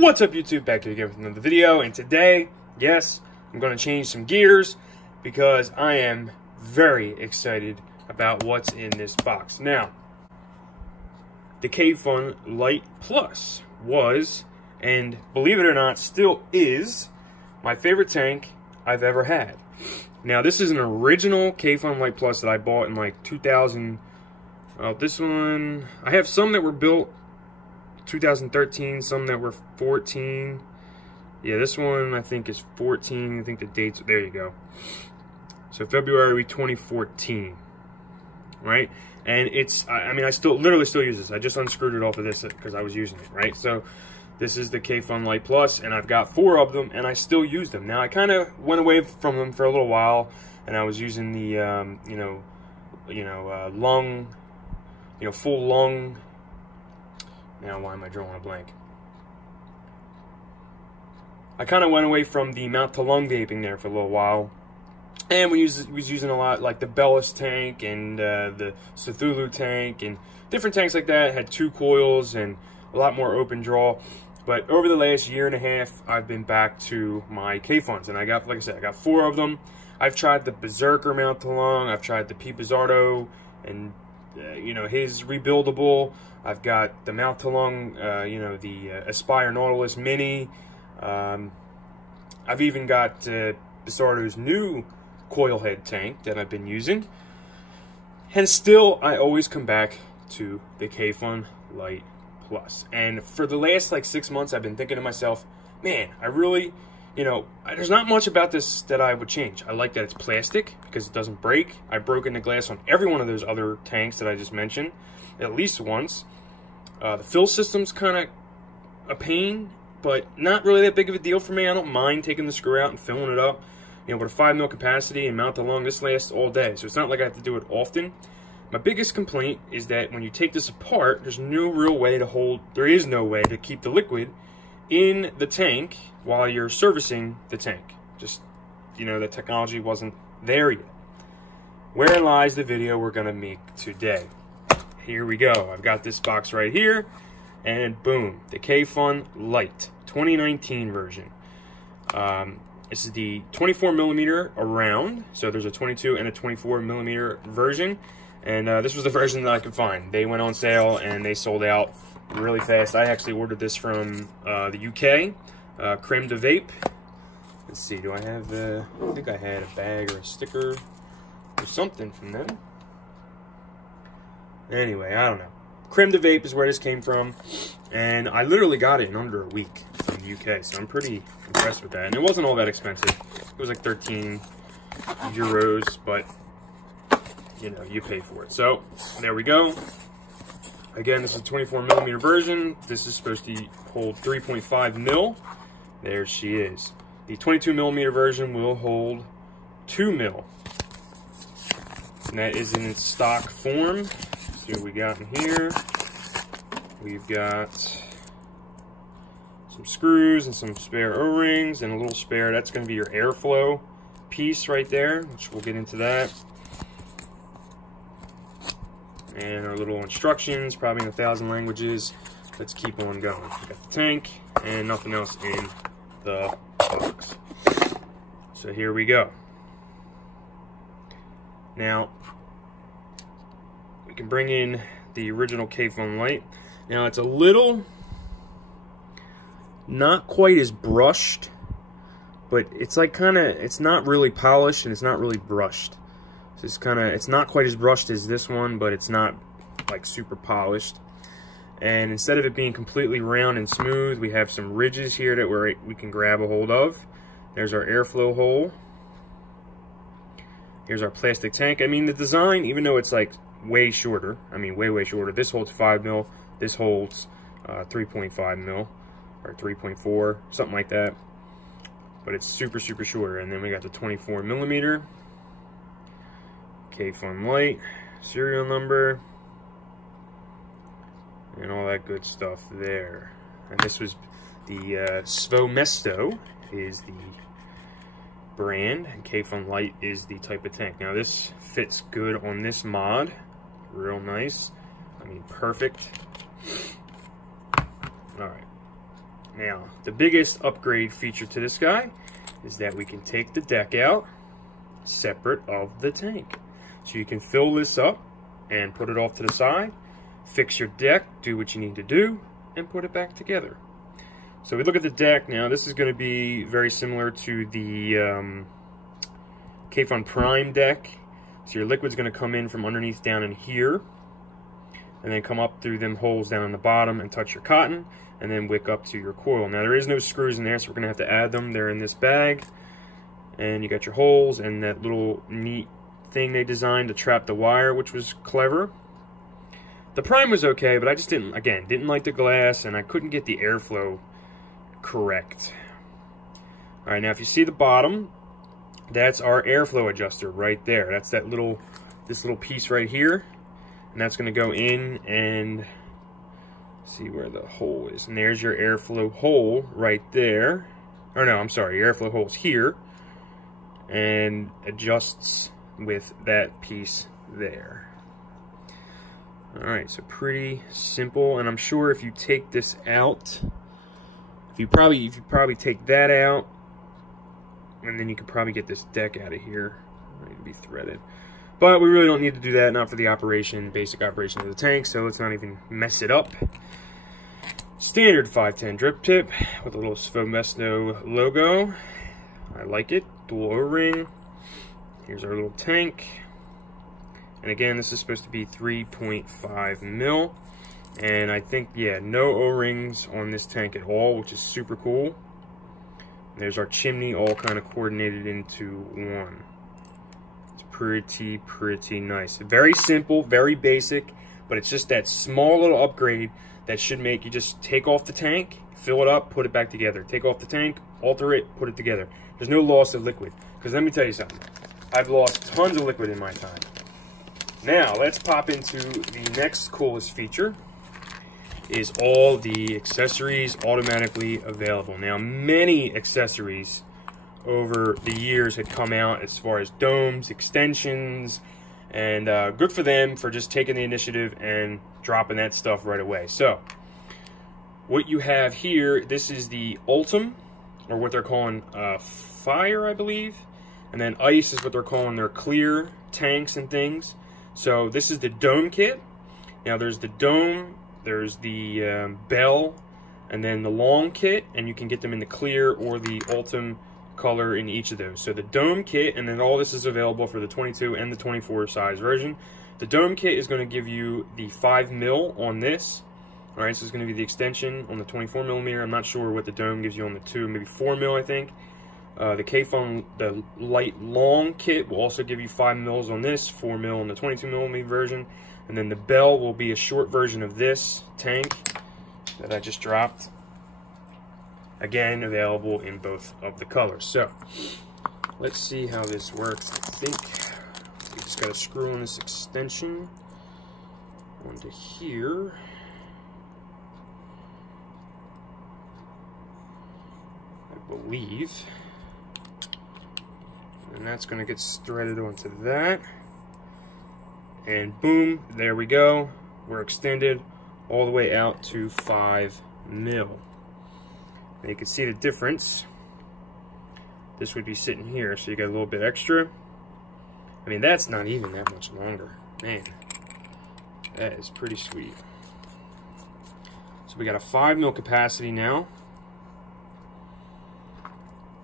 What's up, YouTube? Back here again with another video, and today, yes, I'm going to change some gears because I am very excited about what's in this box. Now, the Kayfun Lite Plus was, and believe it or not, still is, my favorite tank I've ever had. Now, this is an original Kayfun Lite Plus that I bought in like 2000. This one, I have some that were built 2013, some that were 14. Yeah, this one I think is 14. I think the dates, there you go. So February 2014, right? And it's, I mean, I literally still use this. I just unscrewed it off of this because I was using it, right? So this is the Kayfun Lite Plus, and I've got 4 of them, and I still use them. Now, I kind of went away from them for a little while, and I was using the, full lung. Now, why am I drawing a blank? I kind of went away from the mouth-to-lung vaping there for a little while. And we was using a lot, like the Bellis tank and the Cthulhu tank and different tanks like that. Had 2 coils and a lot more open draw. But over the last year and a half, I've been back to my Kayfuns. And I got, like I said, I got 4 of them. I've tried the Berserker mouth-to-lung. I've tried the P. Pizzardo and, his rebuildable. I've got the mouth-to-lung, the Aspire Nautilus Mini. I've even got Pizzardo's new coil head tank that I've been using. And still, I always come back to the Kayfun Lite Plus. And for the last, 6 months, I've been thinking to myself, man, I really, there's not much about this that I would change. I like that it's plastic because it doesn't break. I've broken the glass on every one of those other tanks that I just mentioned at least once. The fill system's kind of a pain, but not really that big of a deal for me. I don't mind taking the screw out and filling it up. With a 5 mil capacity and mouth-to-lung, this lasts all day, so it's not like I have to do it often. My biggest complaint is that when you take this apart, there's no real way to hold, there is no way to keep the liquid in the tank while you're servicing the tank. Just, the technology wasn't there yet. Wherein lies the video we're gonna make today. Here we go. I've got this box right here, and boom, the Kayfun Lite 2019 version. This is the 24 millimeter around, so there's a 22 and a 24 millimeter version, and this was the version that I could find. They went on sale and they sold out really fast. I actually ordered this from the UK, Creme de Vape. Let's see, do I have I think I had a bag or a sticker or something from them. Anyway, I don't know. Creme de Vape is where this came from, and I literally got it in under a week from the UK, so I'm pretty impressed with that. And it wasn't all that expensive. It was like 13 euros, but, you pay for it. So, there we go. Again, this is a 24 millimeter version. This is supposed to hold 3.5 mil. There she is. The 22 millimeter version will hold 2 mil. And that is in its stock form. See what we got in here. We've got some screws and some spare O-rings and a little spare. That's going to be your airflow piece right there, which we'll get into that. And our little instructions, probably in 1,000 languages. Let's keep on going. We got the tank and nothing else in the box. So here we go. Now, we can bring in the original Kayfun Lite. Now, it's a little, not quite as brushed, but it's like it's not really polished and it's not really brushed. So it's it's not quite as brushed as this one, but it's not like super polished. And instead of it being completely round and smooth, we have some ridges here that we can grab a hold of. There's our airflow hole. Here's our plastic tank. I mean, the design, even though it's like way shorter, way shorter. This holds 5 mil. This holds 3.5 mil or 3.4, something like that. But it's super, super shorter. And then we got the 24 millimeter Kayfun Lite serial number and all that good stuff there. And this was the Svoemesto is the brand, and Kayfun Lite is the type of tank. Now this fits good on this mod, real nice. Perfect. All right. Now, the biggest upgrade feature to this guy is that we can take the deck out separate of the tank. So you can fill this up and put it off to the side, fix your deck, do what you need to do, and put it back together. So we look at the deck now. This is going to be very similar to the Kayfun Prime deck. So your liquid's going to come in from underneath down in here, and then come up through them holes down on the bottom and touch your cotton, and then wick up to your coil. Now there is no screws in there, so we're going to have to add them. They're in this bag, and you got your holes and that little neat thing they designed to trap the wire, which was clever. The Prime was okay, but I just didn't like the glass, and I couldn't get the airflow correct. All right, now if you see the bottom, that's our airflow adjuster right there. That's this little piece right here, and that's going to go in and see where the hole is. And there's your airflow hole right there. Or no, I'm sorry, your airflow hole's here, and adjusts with that piece there. All right, so pretty simple, and I'm sure if you take this out, if you probably take that out, and then you could probably get this deck out of here. It would be threaded, but we really don't need to do that, not for the basic operation of the tank, so let's not even mess it up. Standard 510 drip tip with a little Svoemesto logo. I like it. Dual O-ring. Here's our little tank. And again, this is supposed to be 3.5 mil. And I think, yeah, no O-rings on this tank at all, which is super cool. And there's our chimney all kind of coordinated into one. It's pretty nice. Very simple, very basic, but it's just that small little upgrade that should make you just take off the tank, fill it up, put it back together. Take off the tank, alter it, put it together. There's no loss of liquid. Because let me tell you something. I've lost tons of liquid in my time. Now, let's pop into the next coolest feature, is all the accessories automatically available. Now, many accessories over the years had come out as far as domes, extensions, and good for them for just taking the initiative and dropping that stuff right away. So, what you have here, this is the Ultim, or what they're calling Fire, I believe. And then Ice is what they're calling their clear tanks and things. So this is the dome kit. Now there's the dome, there's the bell, and then the long kit, and you can get them in the clear or the Ultim color in each of those. So the dome kit, and then all this is available for the 22 and the 24 size version. The dome kit is going to give you the 5 mil on this. All right, so it's going to be the extension on the 24 millimeter. I'm not sure what the dome gives you on the 2, maybe 4 mil, I think. The Kayfun, the light long kit will also give you 5 mils on this, 4 mil on the 22 millimeter version. And then the bell will be a short version of this tank that I just dropped. Again, available in both of the colors. So, let's see how this works. I think we just got to screw on this extension onto here. I believe. And that's going to get threaded onto that. And boom, there we go. We're extended all the way out to 5 mil. And you can see the difference. This would be sitting here, so you got a little bit extra. I mean, that's not even that much longer. Man, that is pretty sweet. So we got a 5 mil capacity now.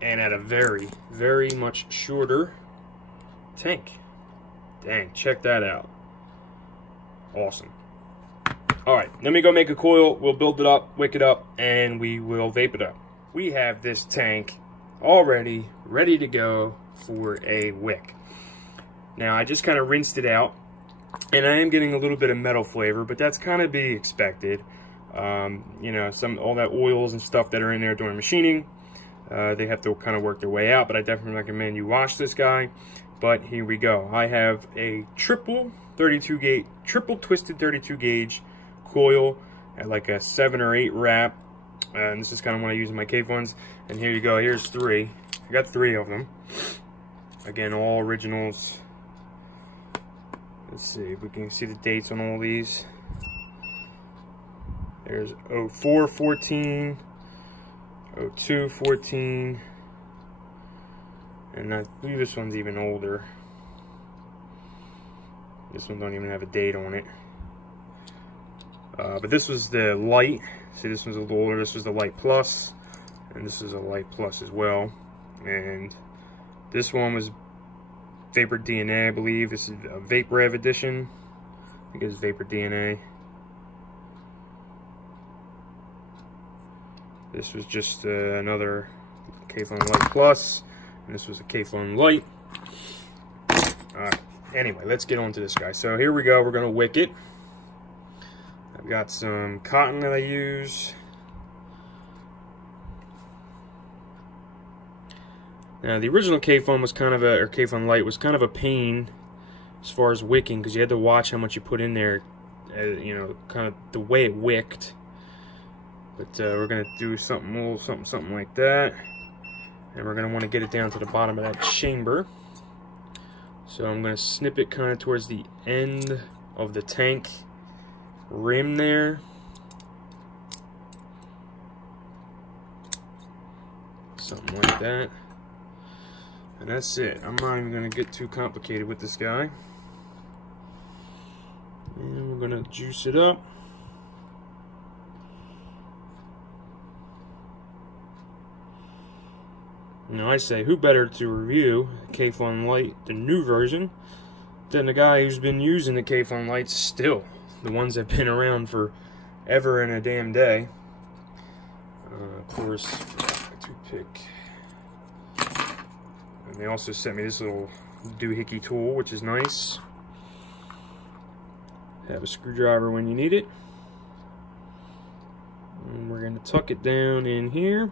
And at a very much shorter tank. Dang, check that out. Awesome. Alright, let me go make a coil, we'll build it up, wick it up, and we will vape it up. We have this tank already ready to go for a wick. Now, I just kind of rinsed it out, and I am getting a little bit of metal flavor, but that's kind of be expected. You know, all that oils and stuff that are in there during machining, they have to kind of work their way out, but I definitely recommend you wash this guy. But here we go. I have a triple twisted 32 gauge coil at like a 7 or 8 wrap, and this is kind of what I use in my Kayfuns. And here you go. Here's 3. I got 3 of them. Again, all originals. Let's see if we can see the dates on all these. There's 0414, So 214, and I believe this one's even older. This one don't even have a date on it. But this was the Lite. See, this one's a little older. This was the Lite Plus, and this is a Lite Plus as well. And this one was Vapor DNA, I believe. This is a Vape Rev edition. I think it's Vapor DNA. This was just another Kayfun Lite Plus, and this was a Kayfun Lite. Alright, anyway, let's get on to this guy. So here we go, we're going to wick it. I've got some cotton that I use. Now, the original Kayfun was kind of a, or Kayfun Lite was kind of a pain as far as wicking, because you had to watch how much you put in there, you know, kind of the way it wicked. But we're gonna do something like that, and we're gonna want to get it down to the bottom of that chamber. So I'm gonna snip it kind of towards the end of the tank rim there. Something like that. And that's it. I'm not even gonna get too complicated with this guy. And we're gonna juice it up. Now I say, who better to review Kayfun Lite, the new version, than the guy who's been using the Kayfun Lites still. The ones that have been around for ever and a damn day. Of course, toothpick. And they also sent me this little doohickey tool, which is nice. Have a screwdriver when you need it. And we're going to tuck it down in here.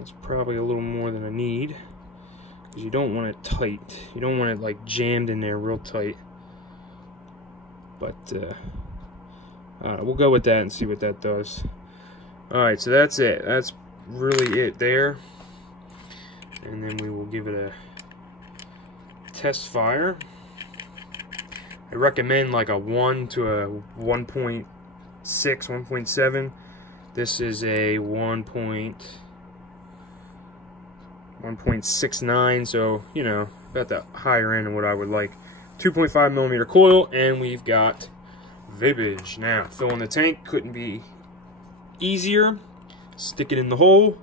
It's probably a little more than I need, because you don't want it tight. You don't want it like jammed in there real tight. But we'll go with that and see what that does. Alright, so that's it. That's really it there. And then we will give it a test fire. I recommend like a 1 to a 1.6, 1.7. This is a 1.69, so you know, about the higher end of what I would like. 2.5 millimeter coil, and we've got vapage. Now, filling the tank couldn't be easier. Stick it in the hole,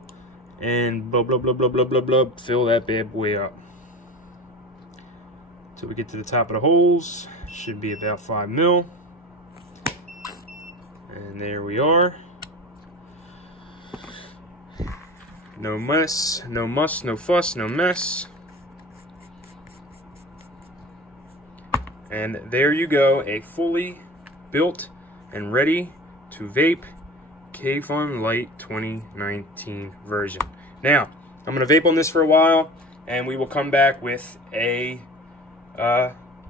and blah blah blah blah blah blah blah. Fill that bad boy up till we get to the top of the holes. Should be about 5 mil, and there we are. No mess, no muss, no fuss, no mess. And there you go, a fully built and ready to vape Kayfun Lite 2019 version. Now, I'm going to vape on this for a while, and we will come back with a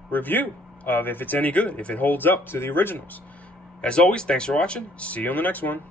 review of if it's any good, if it holds up to the originals. As always, thanks for watching. See you on the next one.